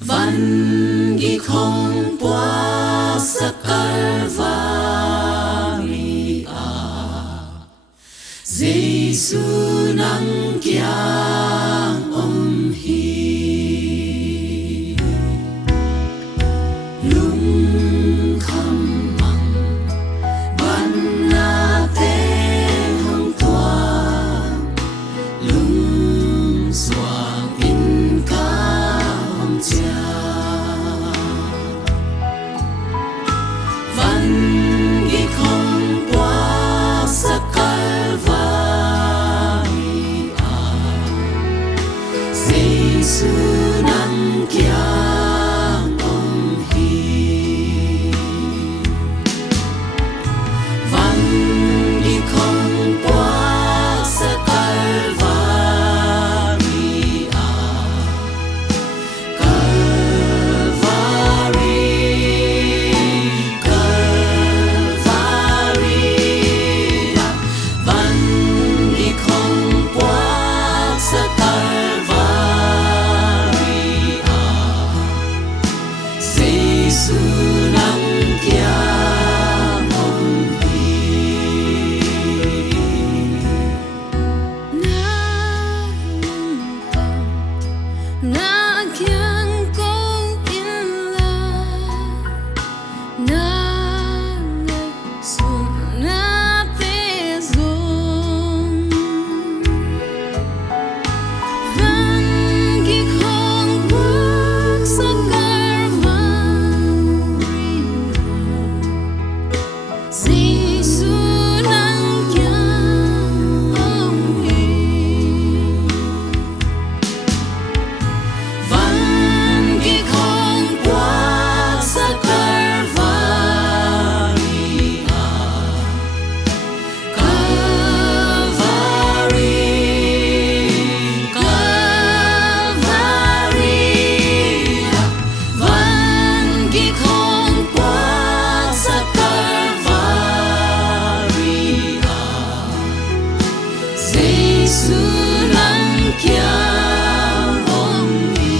Văn ghi không qua sa Calvaria, Giêsu nang kiang hi lung khăm măng ban na tên hồng toa lung xoang in ca hồng cha văn ghi không qua sa Calvaria, Giêsu nang kiang hi văn ghi không qua sa Calvaria, Calvaria, văn ghi không qua sa Calvaria, Giêsu nang kiang hi na kiang ko in la na ngay sun na te zong van gi khong bước sa Calvaria, Giêsu nang kiang hi văn ghi không qua sa Calvaria, Calvaria, Calvaria, văn ghi không qua sa Calvaria, Giêsu nang kiang hi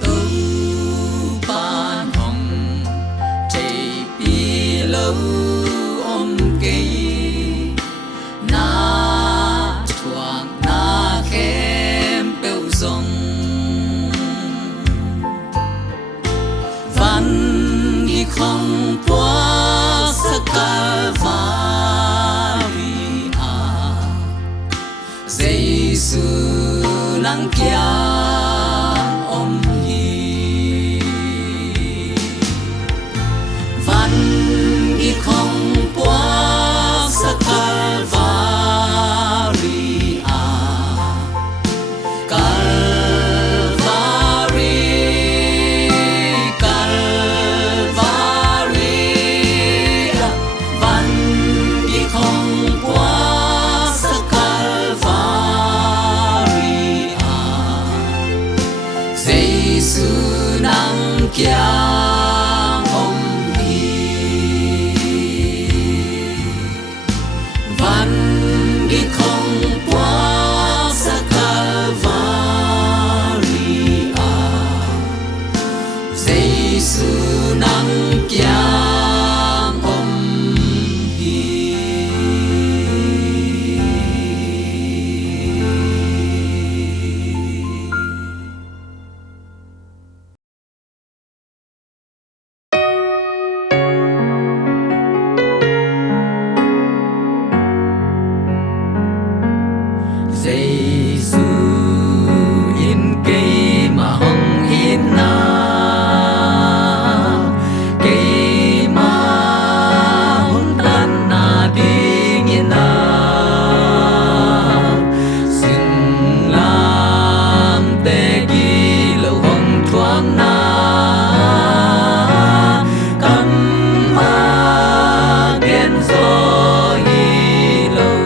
tu ban hồng chạy bi lâu kỳ na chuang na khem bêu dòng văn ghi không qua sa Calvaria, Giêsu nang kiang hi văn ghi không qua sa Calvaria, Calvaria, Calvaria, văn ghi không qua sa Calvaria, Giêsu nang kiang hi văn ghi không qua sa Calvaria, Giêsu nang kiang hi Giêsu in cây mà hồng in na cây mà hôn tan na đi nghiền na xưng làm tê ghi lâu hồng thoáng na cầm ma ghen gió hi lâu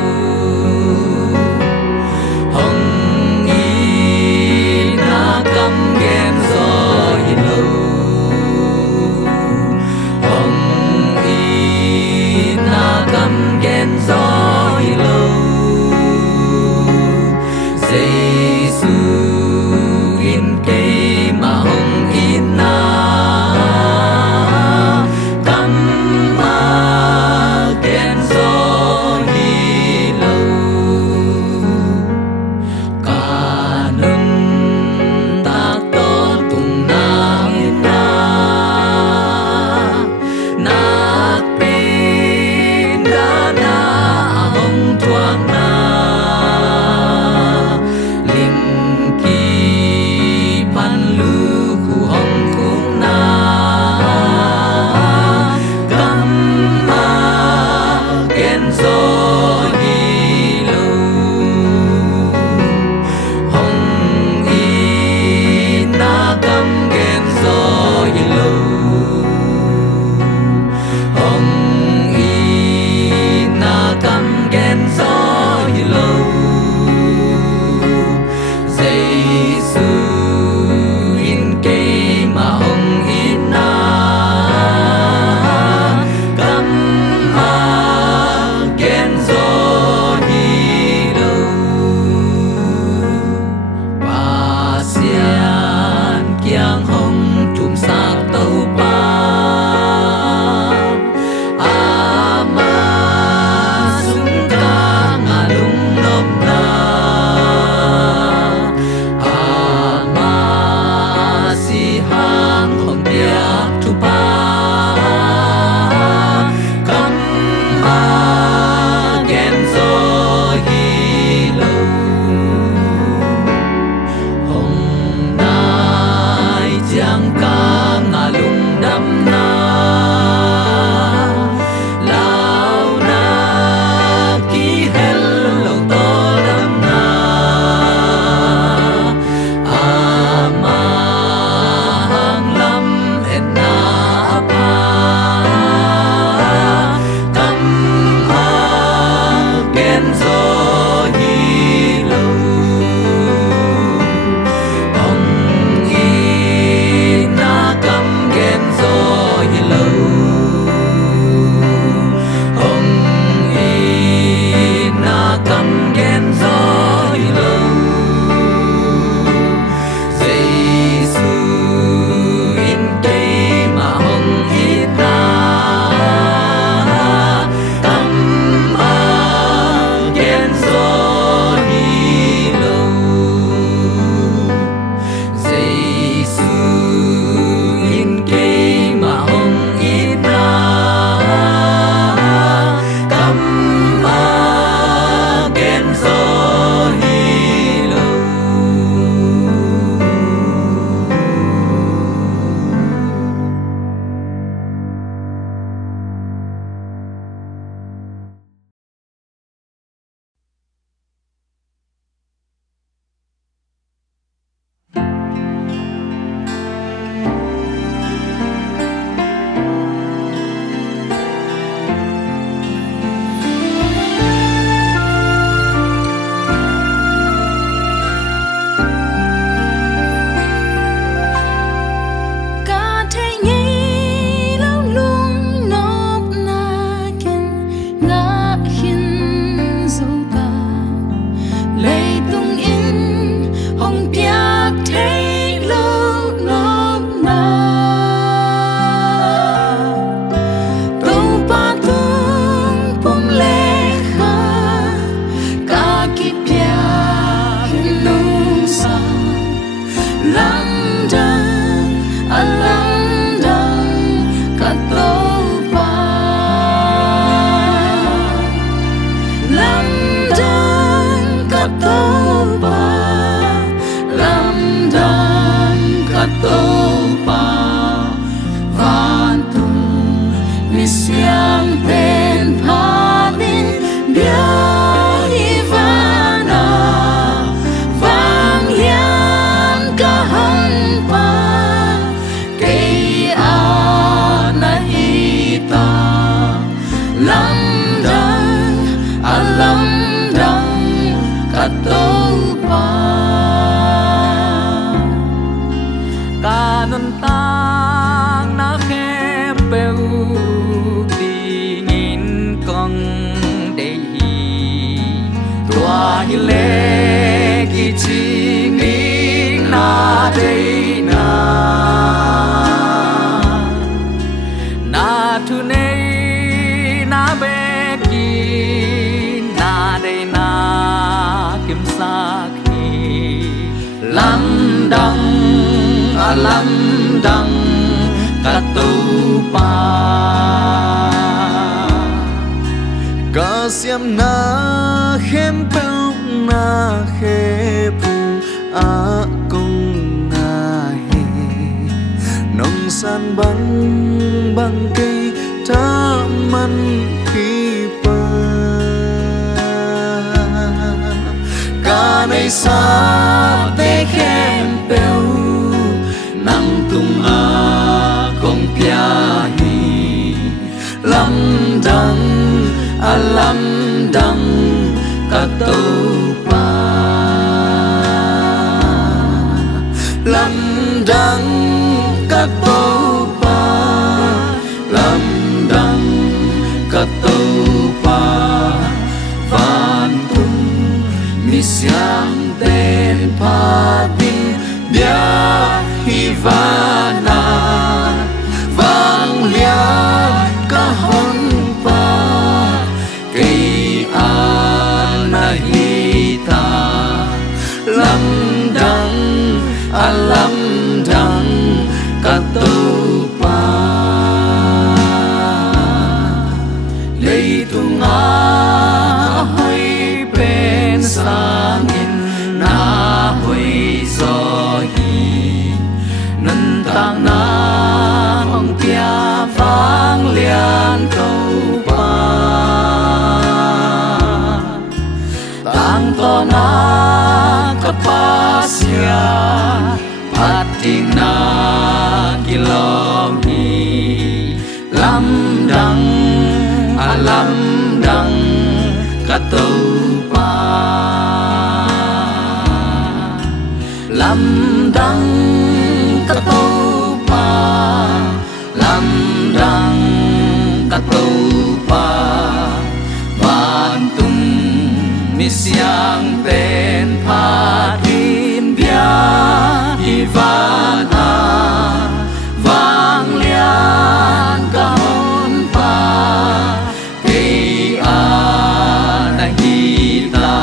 quang na linh kỳ pan lu khu hồng khung na cam a ken zo hi lu hồng y na cam ken zo hi lu hồng y na cam ken zo hi lu Giêsu in cây mà hồng y na cam a ken zo hi lu ba xian kiang hồng chum sak tàu pa ama sung ca nga lung lom na ama si hang hồng tiak tu pa cam a ken zo hi lu hồng nai chiang ca nga lung đam na lao na ki hel lo to đam na ama hang lam en na pa cam a ken zo hi lu hồng y na cam ken zo hi lu hồng y na cam ken zo hi lu Giêsu in cây mà hồng y na cam a ken zo hi lu Giêsu in cây mà hồng y na cam a ken zo hi lu Cả thế nhĩ lâu lung nộp na kiên ngã hin dấu ca lấy tung in hồng piak thế lâu nộp na tàu pa tung pum lê kha cả ki piak hin nung sa London a London katopa London katopa London katopa Vantung misyang pen palin biar ivana vang yan kahan pa kay anahita London a London katopa kanon tang na khepeu tingin kong dehi tua hi le ki chinging na dei na thu nei na be ki na dei na kim sa khi lam dang a lam dang katupa Ka siam na sa te khem peu nang tung a kong pia hi lam dang a lam dang ka to pa lam dang ka to pa lam dang ka to pa van tung mi siang ten pa tin bia hi vana vang lia ka hon pa cây ana hi ta lam dang a lam dang ka to pa lei tung a hoi pen sangin na hoi zo hi nan tang na hong tia vang lian câu pa tang to na kapasia pating na kilom hi lam dang a lam dang ka to pa lam dang ka to pa lam dang ka to pa van tung mi siang pen pha tin bia hi van a vang lian ka hon pa cây a na hi ta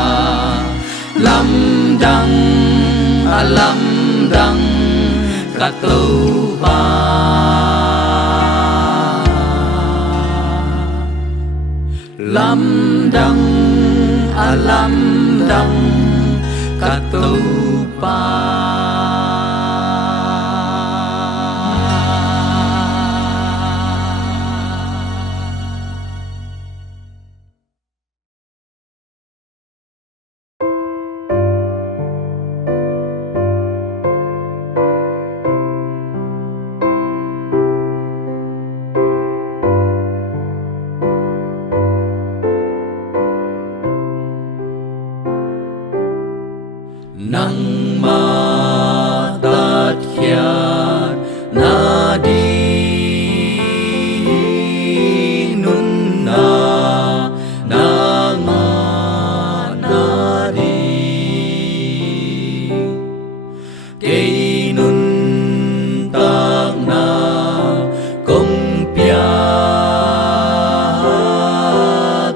lam dang a lam dang ka to pa lam dang a lam dang ka to pa nang ma tat khiat na di nun na na ma na di cây nun tak na kong pia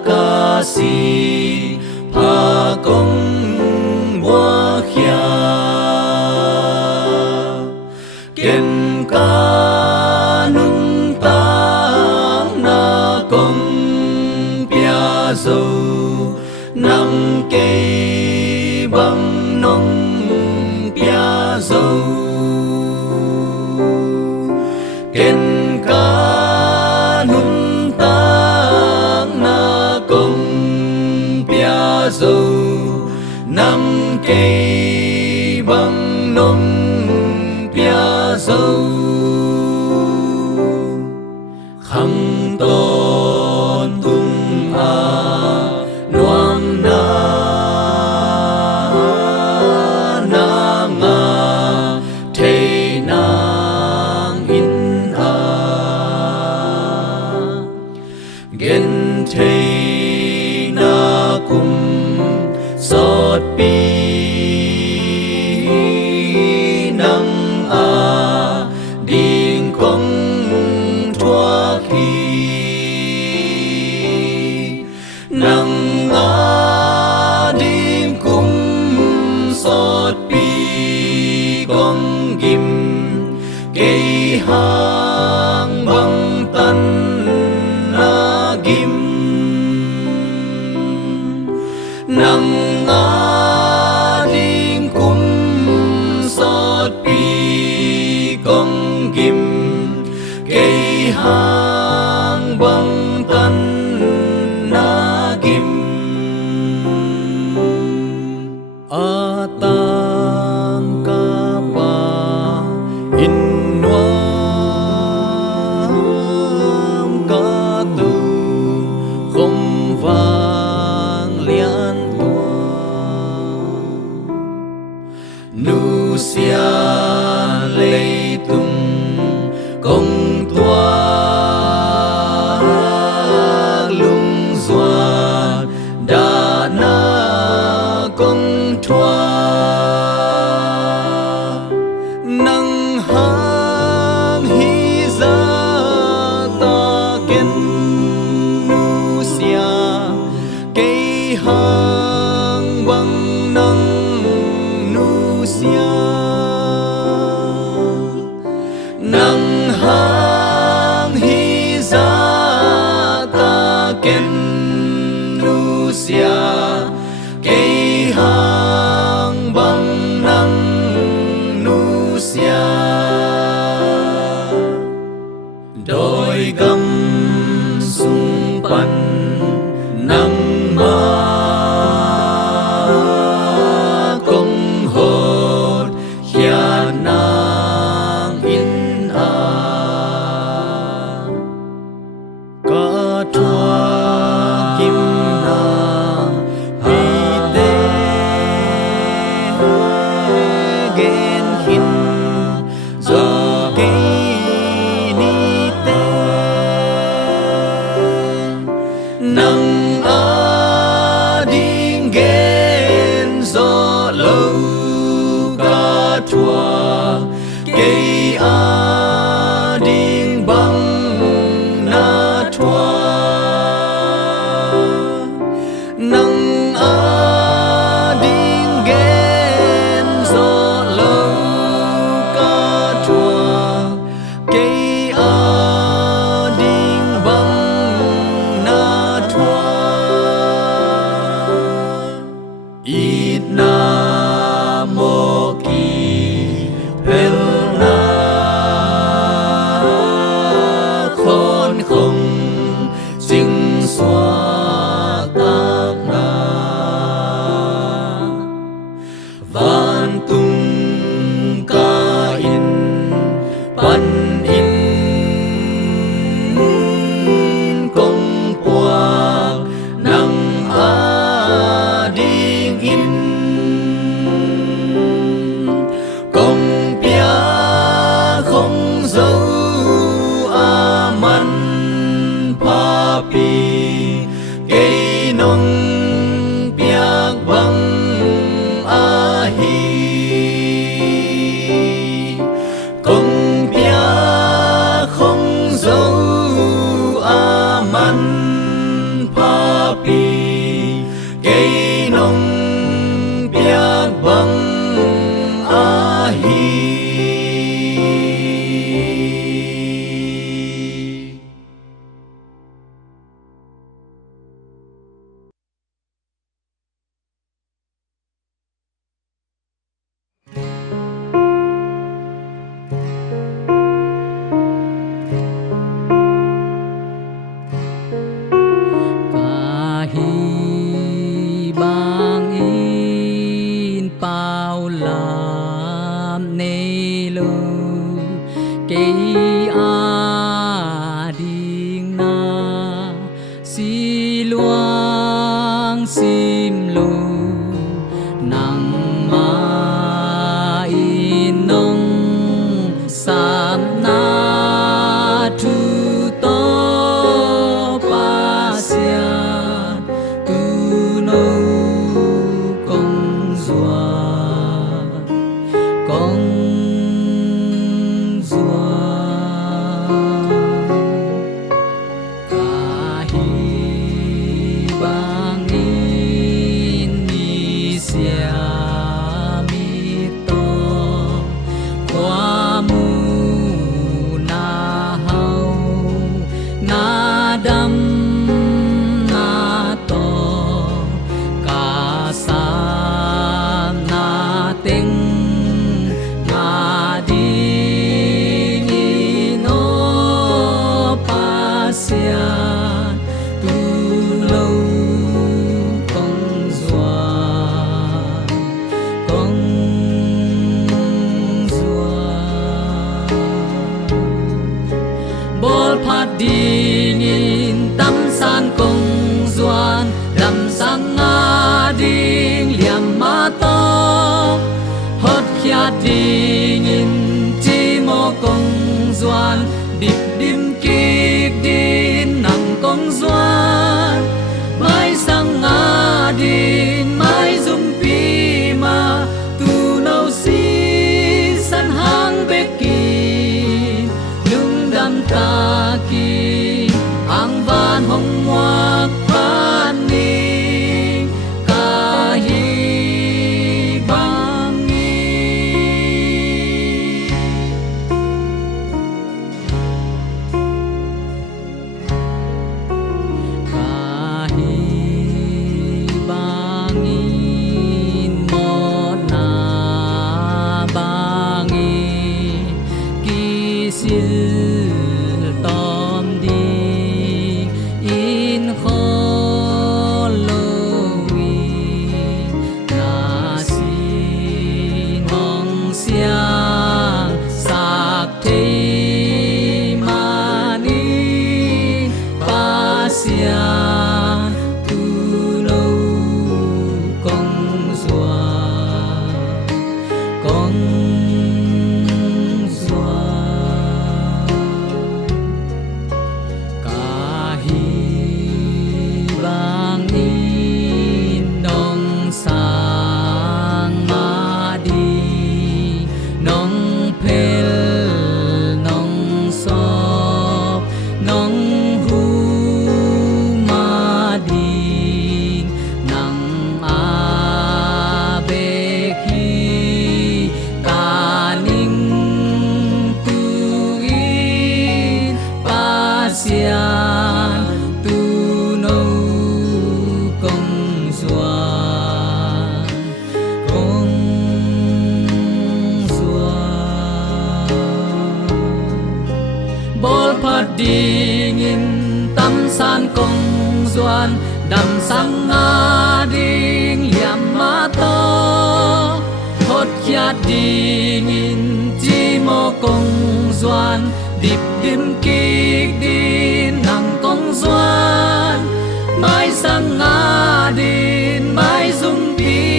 ca si pa kong ken ka nun tang na kong pia zo nam cây băng nong pia zo ken ka nun tang na kong pia zo nam cây băng nong pia dâu khăng tôn tung a noam na nga thế nang in a gen thế na kum sot pi nang a ding kong thua khi nang a ding kum sot pi kong gim cây hang băng tan na gim nang a ding kum sot pi kong gim cây hang băng tan na gim a in công pia không dấu a man pa pi cây nông piak bang a hi công pia không dấu a man pa pi cây nông piak bang a hi bang in bao làm nê lơ cây a điên na si luang sim lu nang ma in nong sam na tu to pa sia dingin tâm san công doan đầm sang nga ding liam ma to hot kia dingin chi mo công doan dip dim kik din nang công doan mai sang nga din mai zum pi ma tu no si san hang bekin lung dam ta ki ang van hong ngoak pan ni kahi bangi kahi bangin mo na bangi kisil dingin tâm san công doan đầm sang nga ding liam ma to hot kia dingin chi mo công doan dip dim kik din nang công doan mai sang nga din mai zum pi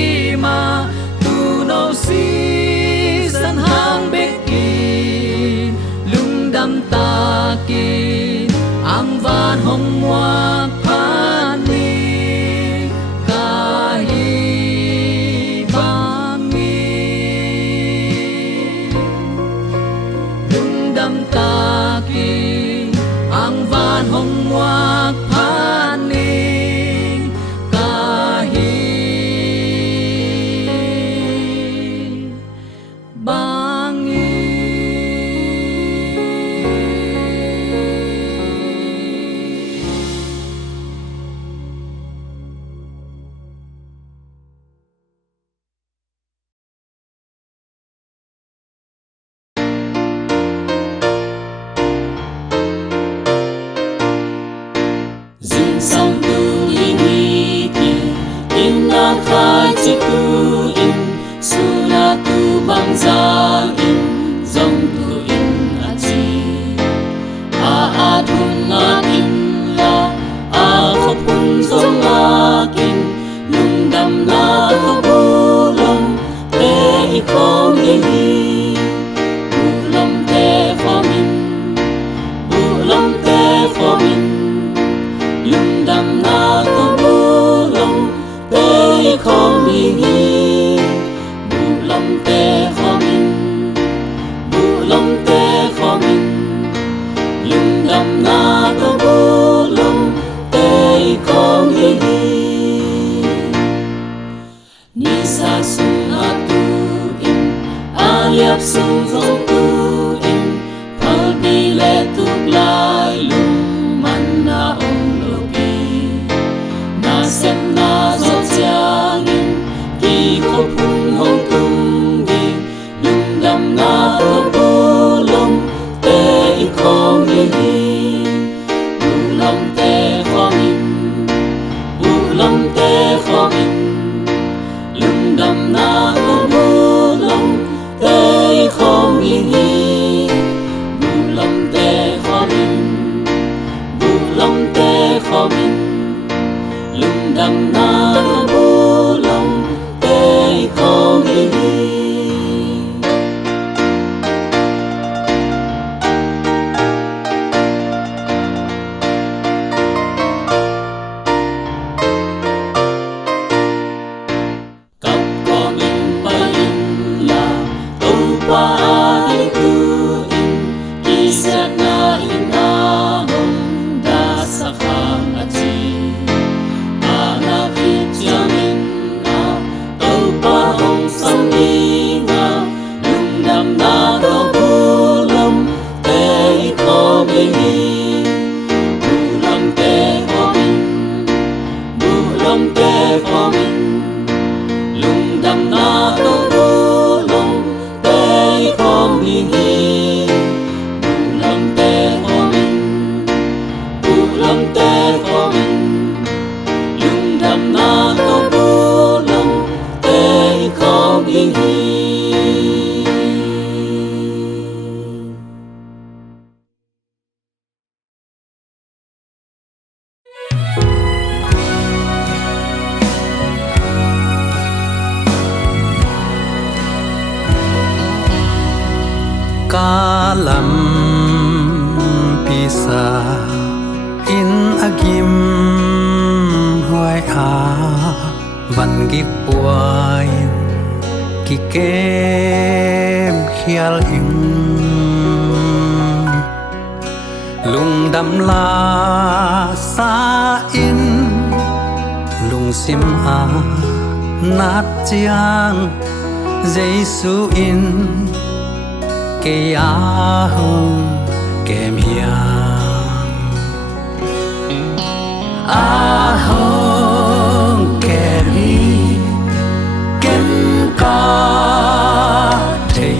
không đi bu lâm tê khó mình bu lâm tê khó mình lung đầm na có bu lâm tê không đi bu lâm tê khó mình bu lâm tê khó mình lung đầm na có bu lâm tê không đi ni sa sung atu in aliap sung zong tu in phal bi le tuk lai lung man na ong lo pi na sem na zo chiang in ki ko phung hong tung di lung dam na ko bu lom te i khom đi bu lom te khom in bu lom te khom in lung đầm na có bu lông tê không đi bu lông tê khó mình bu lông tê khó mình lung đầm na có bu lông tê không đi Kalam pisa in agim hoài ha văn gip buai ki kem khial im lung đam la sa in lung sim a nát chiang Giêsu in kê á hông kèm hiang á hông kèm hi kén ca thầy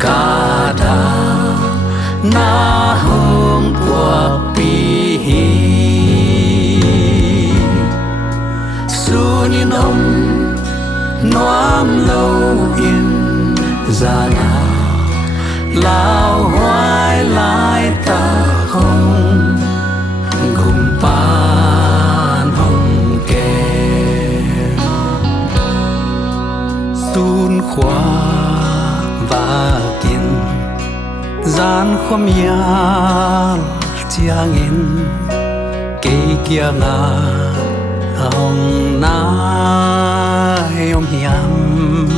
ca đà na hông của pi hi su ni nông noam lâu in ra na lao hoài lại ta không gồm pan hồng kèm sun khoa và kiên gian khom yal chiang in cây kia ngà hồng na yom hiam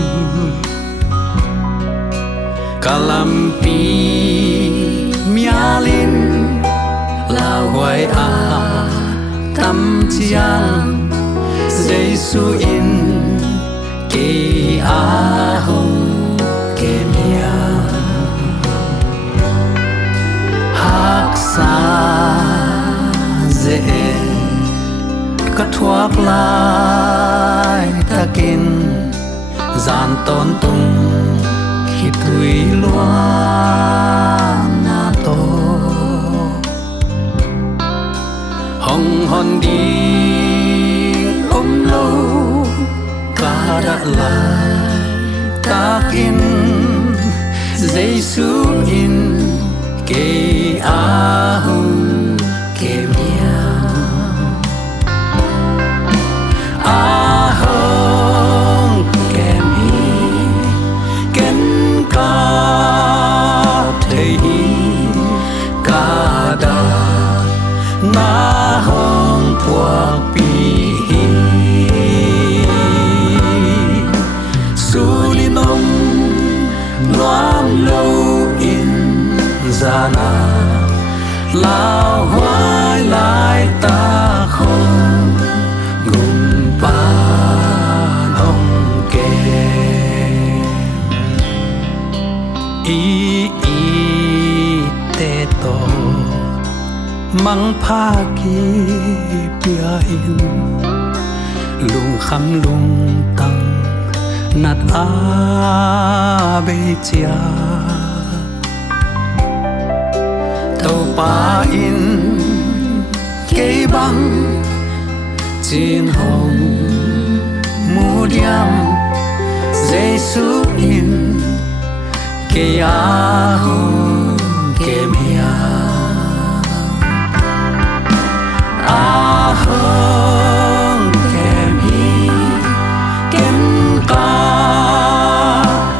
kalampi mialin la hoài a tam chiang Giêsu in kê a hồng kê mia hak sa dễ cắt thoát lại takin gian tôn tung khi tùy loan na to hồng hòn đi lâu cả đã lại takin Giêsu in kê a hồng kê mia a hồng kê mi lao hoài lại ta không ngùng ban hồng kề ý tê tô mang pha kỳ bia in lung khăm lung tăng nát a bê chia tàu pa in cây băng trên hồng mù điam Giêsu in cây a hồng cây mía a hồng cây mi kem ca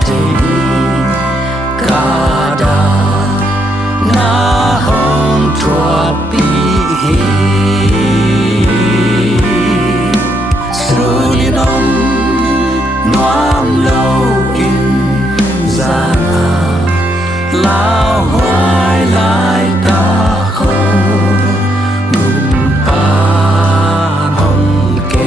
te ca da na hồng chua pi hi su ni nom noam lâu in ra lao hoài lại ta không ngùng pan hồng kê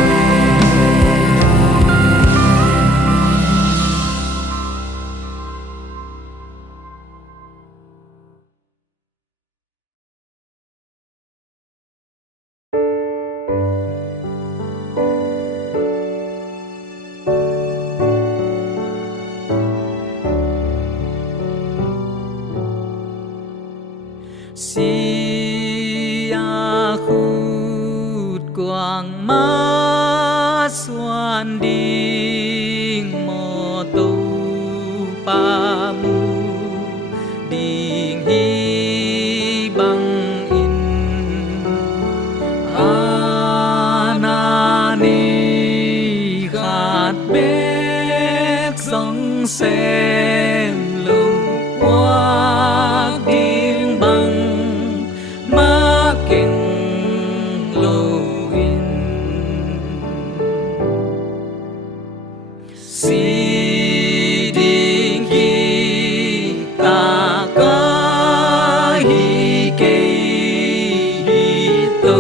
sia khut quang ma xuan ding mo tu pa mu ding hi bang in anani khat bek song xem lu qua ding bang ma kinh lô in si đinh hi ta ca hi kê hi tu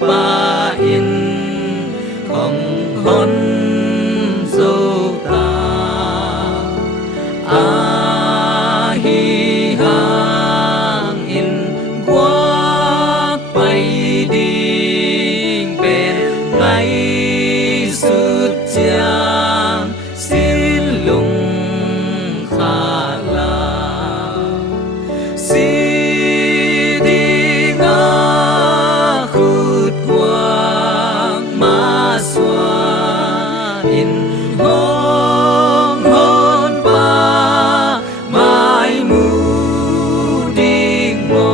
pa in hồng hon dô ta a hi hang in quát bay đi bên ngay suốt chang xin lùng khả la si đi ngã khut quang ma xoa in hong hon pa mai mu ding mo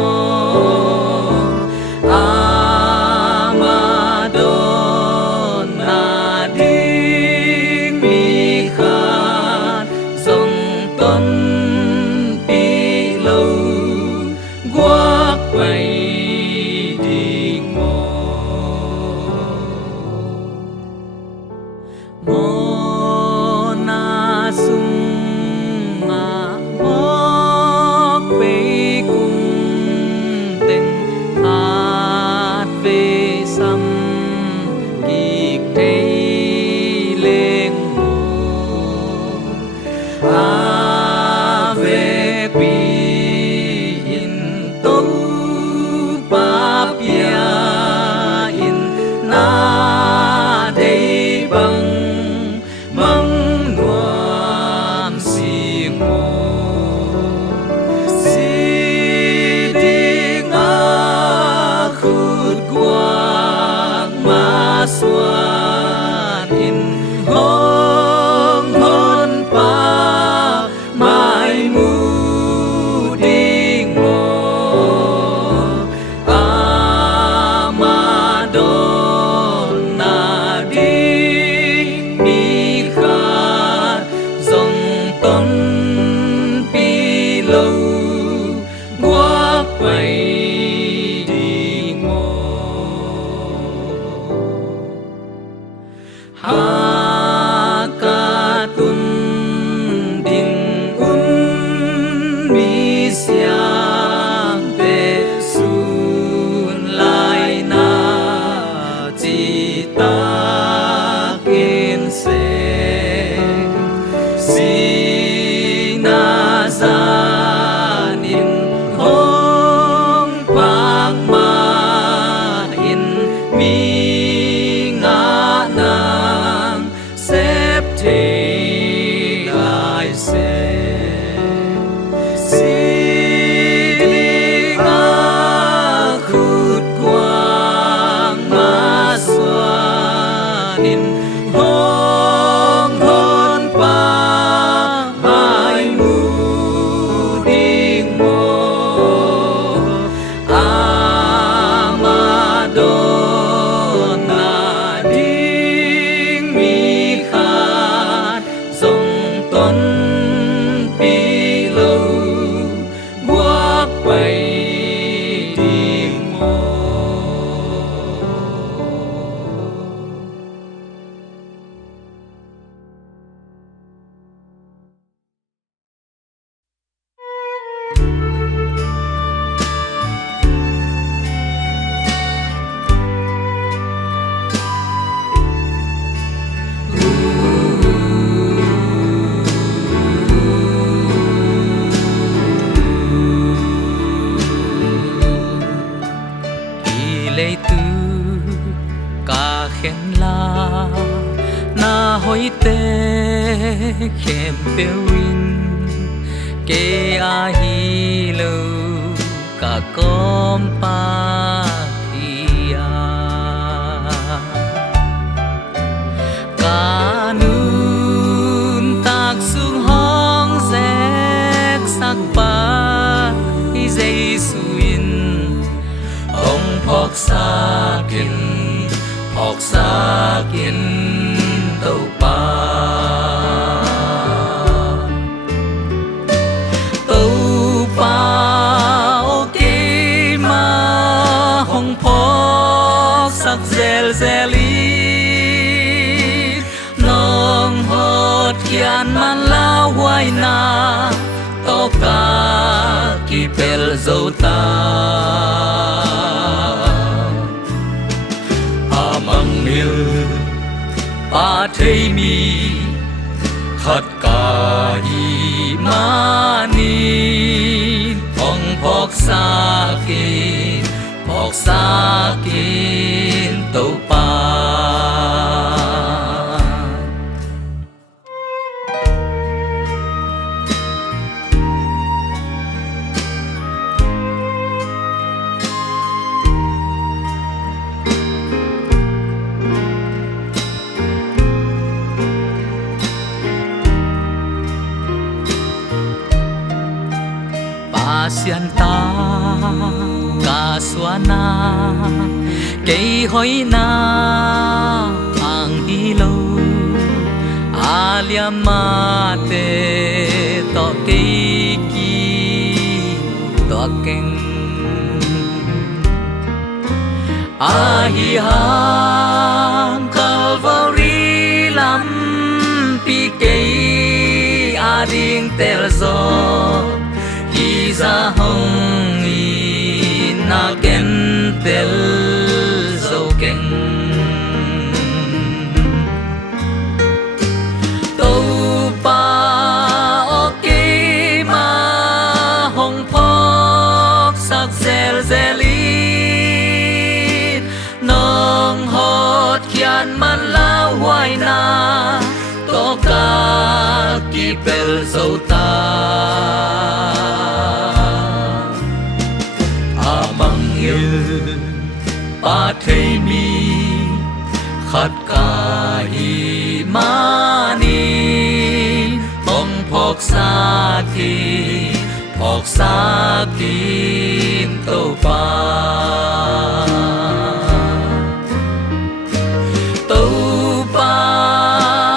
Amadona ding mi khan dòng tuấn pi lâu guak bay ding mo na sung a mok pe cung tình hát về xăm kịp thế lên mồ a về pi in tâu pa pia in na đây bằng măng nuam si mồ si đi ngã khut quang ma xoan in hong hon pa mai mu ding mo Amadona ding mi khat dòng tuấn pi lâu guak bay đi ngô ha ca tun ding un mi siang pe thế lại sẽ xin đi ngã khút quang mà xóa nín hong hon pa hai mu ding mo Amadona ding mi khat dòng tuấn pi lâu guốc bay ding mo lệ tư ca khen la na hoi te khem pewin ke a hi lo ka kom pa thia ca nun tak sung hong zek sak pa i Jesuin ông phok sa kin tàu pa ok mà hong phok sak zel zeli nong hot kian man la huai na to ka ki pel zo ta ba thei mi khát cả hi mani phong phok sa kin tàu pa sian ta ca suana cây hoi na ang hilo aliam mate to cây ki to keng a hi hang Calvary lam pi cây a ding tel zo ra hồng y na ken tel dâu ken tàu pa ok mà hồng phok sak zel zeli nong hot kian man la huai na to ka ki pel dâu ta ba thei mi khát cả hi mani phong phok sa kin tàu pa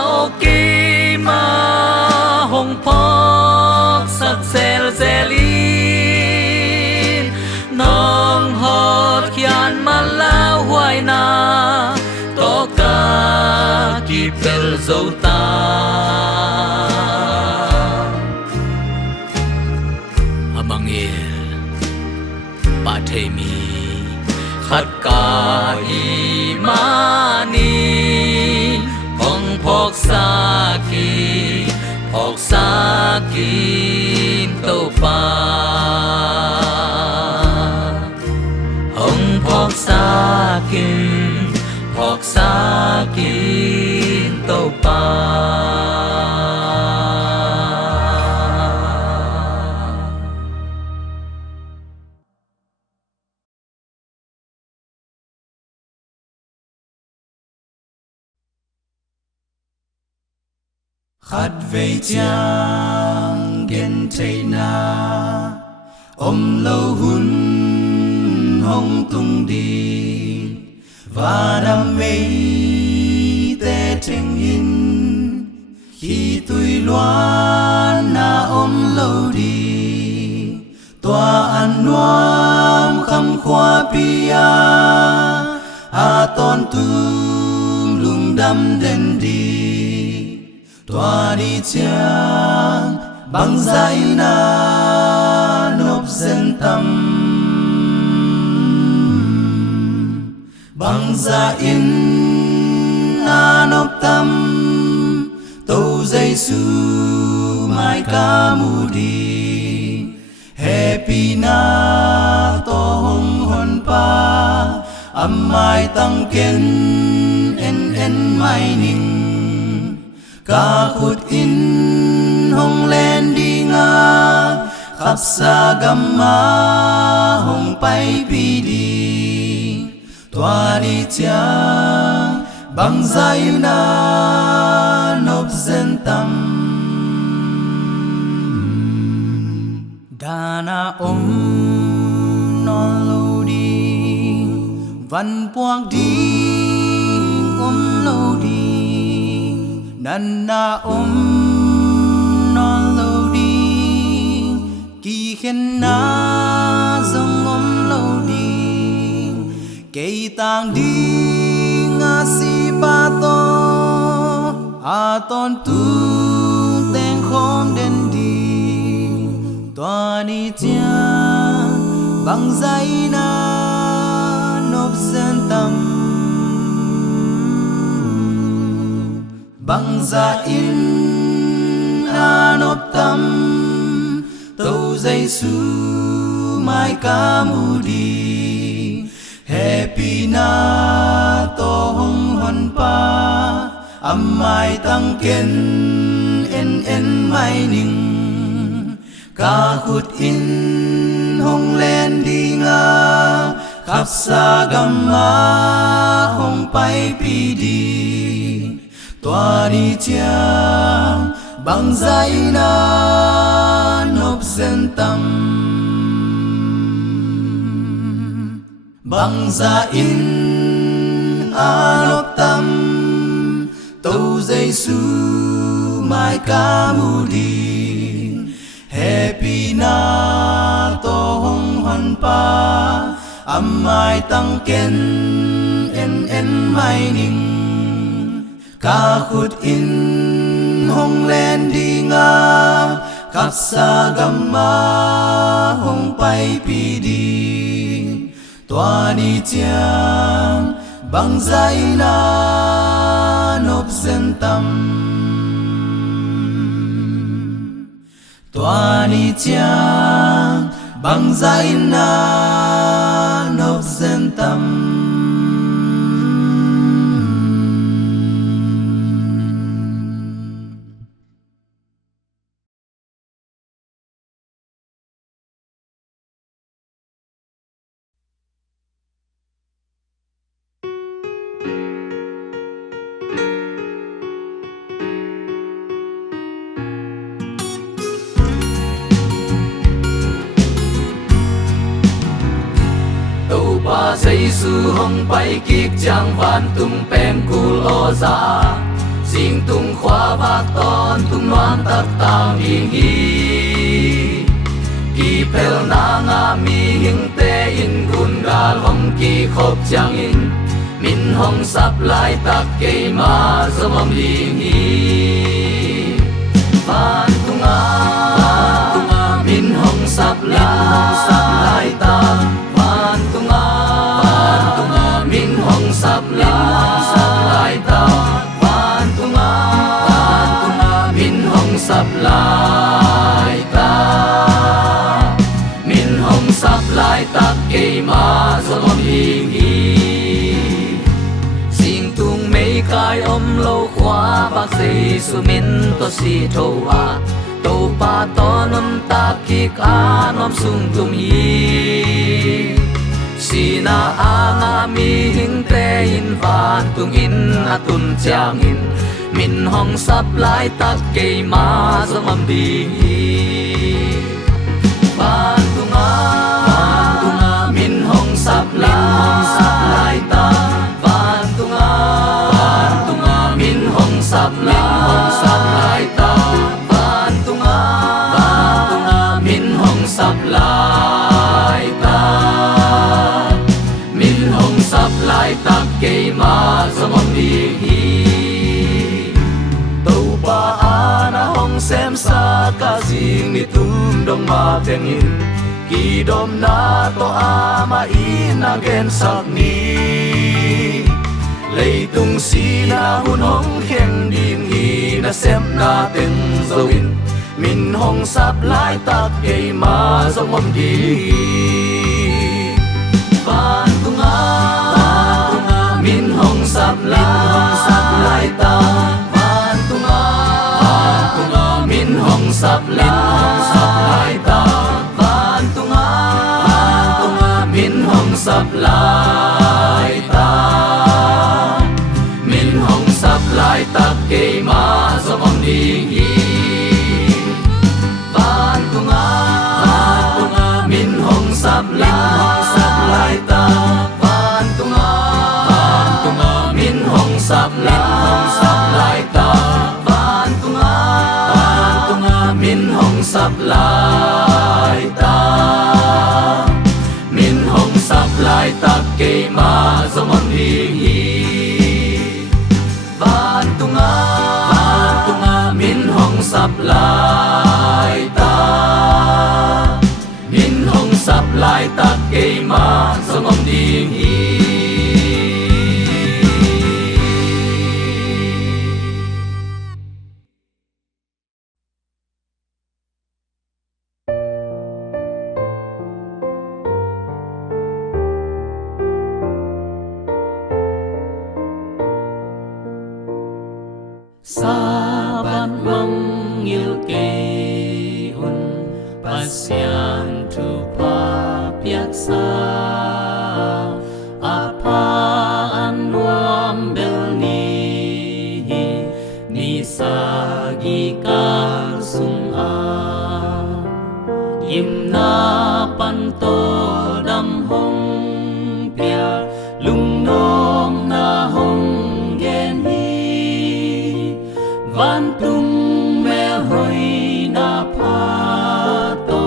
ok mà hong phok sak zel zeli nong hot kian man la huai na to ka ki pel zo ta amangel pa thei mi khát cả hi mani hong phok sa kin tàu pa hong phok sa kin tàu pa khát về chang gen chạy na lâu hun hong tung đi và đam mê tê tranh hin khi tôi loan na lâu đi tòa an noam khăm khoa pia ton tung lung đam đen đi tòa đi chang bằng dài na nộp dân tâm bằng gia in na nộp tâm tâu dây su mai ca mu đi happy na to hong hon pa mai tăng kiến en mai ning ca khut in hong len đi nga khắp xa gamma hong pai pi đi tòa đi chang bằng dài na nộp dân tâm đana non lâu đi văn buông đi lâu đi nana non lâu đi kỳ khen na dòng lâu đi cây tang đi nga si pa to ton tu ten khom den đi tòa đi chang bằng dài na nộp dân tâm bằng gia in na nộp tâm tâu dây su mai ca mu đi happy na to hong hon pa mai tăng kiến en mai ning ca khut in hong len đi nga khắp xa gamma hong pai pi đi tòa đi chang bằng dài na nộp dân tâm bằng gia in nộp tâm tâu dây su mai ca mu đi happy na to hong hon pa mai tăng kiến en mai ning ca khut in hong len đi nga khắp xa gamma hong pai pi đi tòa đi chang bằng dài na nộp dân tâm tòa đi chang bằng dài na nộp dân tâm pa dây su hong pai kiek chang van tung pen kul o za sing tung khóa bạc ton tung loan tắc tang ding hi ki pel na nga mi hing te in gun gal hong ki khop chang in min hong sap lai tak ke ma zomom ling hi van tunga min hong sap lai tak van tunga min hong sap lai ta van tunga min hong sap lai ta min hong sap lai ta ke ma zom hing hi sing tung mei kai om lo khwa bak sei su min to si thowa to pa to nom ta ki ka nom sung tum hi sina anga mi hing te in van tung in atun chang in mình hong sắp lại tắc cây mà giống âm đi van tung á mình hong sắp lại ta van tung á mình hong sắp lại ta van tung á mình hong sắp lại ta mình hong sắp lại tắc cây mà giống âm đi ba ana hong xem xa cả riêng ni tum dong ma tengin ki dom na to ama ina gen sak ni lei tung si na hun hong khen ding hi na sem na ten zoin min hong sap lai tak ke ma zong om di van tung a min hong sap lai ta min hong sap lại ta van tung á min hong sap lại ta min hong sap lại ta cây mà giống ông đi van tung á min hong sap lại ta van tung á min hong sap lại ta van tung á min hong sap lại ta min hong sap lại ta cây mà giống ông đi van tung á min hong sap lại ta min hong sap lại ta cây mà giống ông đi Sabat manggil keun pasyan tupa piaksa apaan wambel ni sagi kalsung imna panto dam hong pia lung nong na hong van tung mel hoi na pha to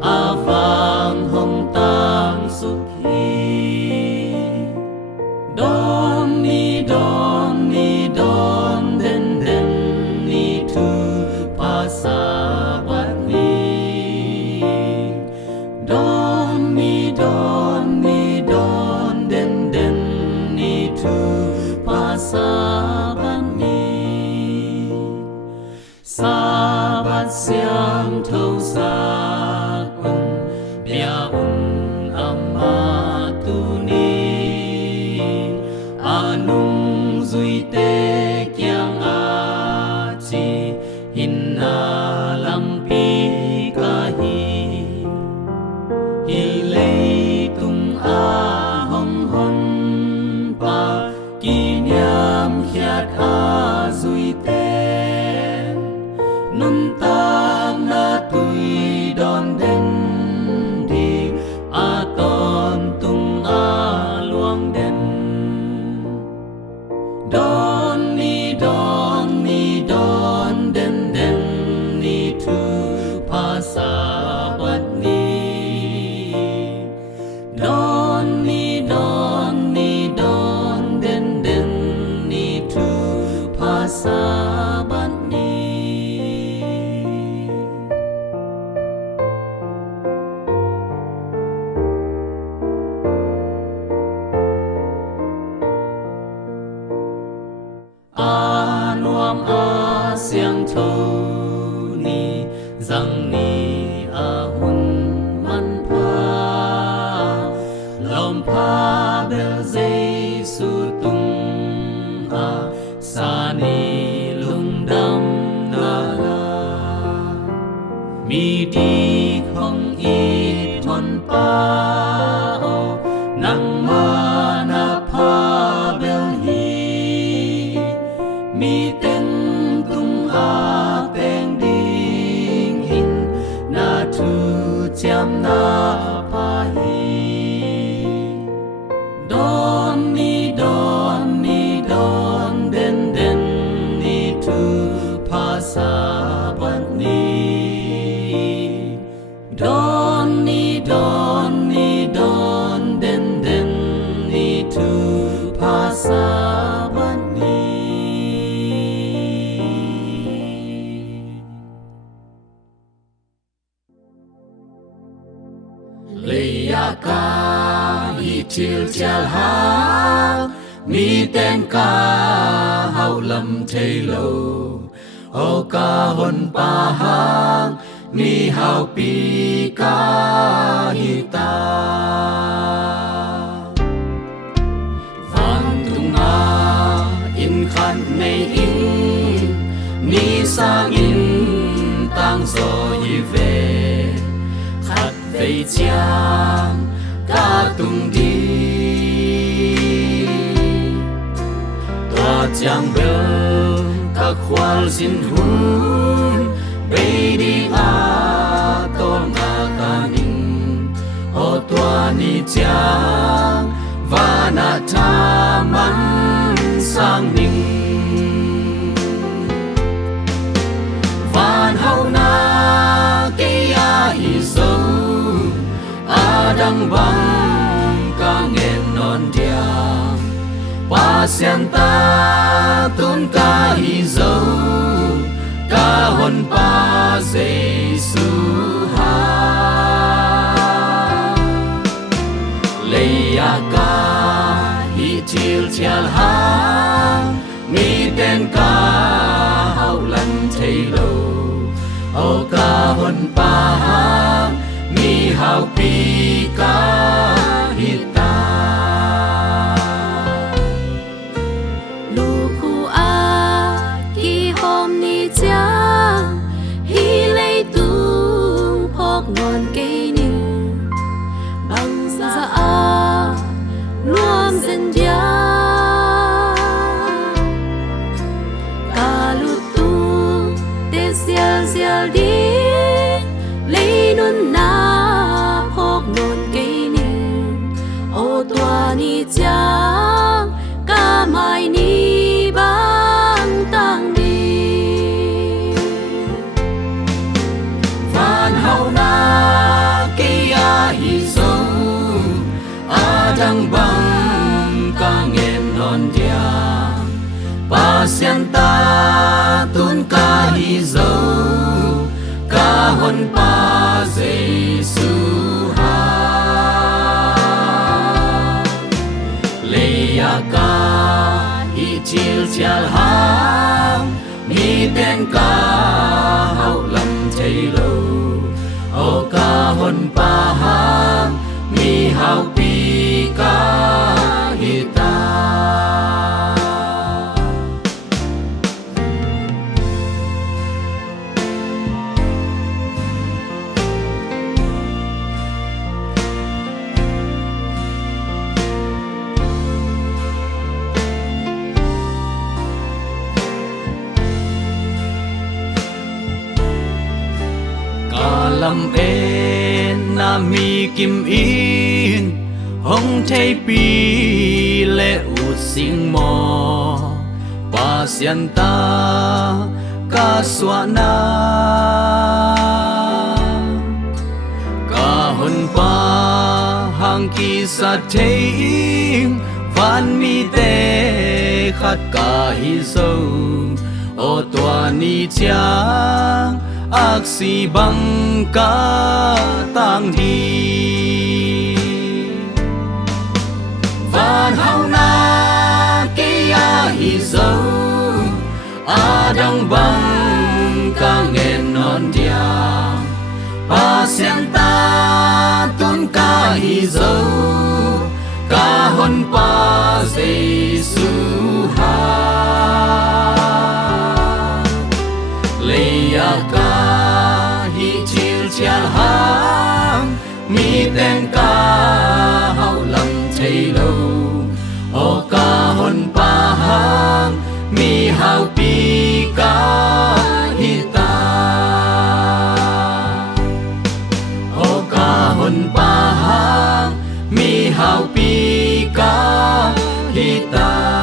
avang hong tang sukhi don ni den ni tu pasa bat ni don ni den ni tu pasa Sabat siang thâu xa quân bia amma tu ni anung duy te kyang a chi hinna lampi hi lei tung a hong hon pa ki nyam khiat a duy te nun tang na tui don den đi a ton tung a luang den don den ni tu pa sa bat ni don den ni tu pa sa bat ni nuam a siang thâu ni rằng ni a hun man pha lom pha bel dây su tung a sa ni lung dam na la mi đi không ít thon pa o nang ma na pha bel hi mi tên tung a tên đinh hin na thu cham na pa hi don ni don den den ni thu pa sa ban ni don ni don den den ni thu pa sa ban ni leya ka hi til chal ha mi tên ca hậu lâm thầy lô ô ca hôn pa hang mi hậu pi ca hi ta van tung a in khan nei in ni sang in tang zo yi về khát về chiang ca tung đi chang bel ka khwal sin hun be đi a to nga ta ning o tua ni chang va na tha man sang ning van hau na ke ya hi zo a dang bang ka ngen non dia pa sian ta tun ca hi zo ca hon pa Giêsu ha leya ca hi til chial ha mi tên ca hậu lần thầy lô ô ca hon pa ha mi hậu pi ca hi ta ngon cây ninh bằng xa a luôn dân dia cả lụt tu te xial xial đi lấy nôn na phok ngon cây ninh ô tua ni chang cả mai ni bang tang đi van hậu na dang bang ka ngen non dia pa sian ta tun ca hi zo ca hon pa Giêsu ha leya ca hi til chial ha mi tên ca hậu lâm thầy lô ô ca hon pa ha mi hậu pi ca hi ta ca lam en na mi kim in hong thei pi le u sing mo pa sian ta ka swa na ka hon pa hang ki sa thei van mi te khat ka hi zo o tua ni chang ak si bang ka tang đi van hau na ke ya hi zo a dang bang ka ngen non dia pa sian ta tun ca hi zo ca hon pa Giêsu ha leya ca hi til chial ha mi tên ca hậu lâm thầy lô ô ca hon pa ha mi hau pi ka hita o ka hon pa hang mi hau pi ka hita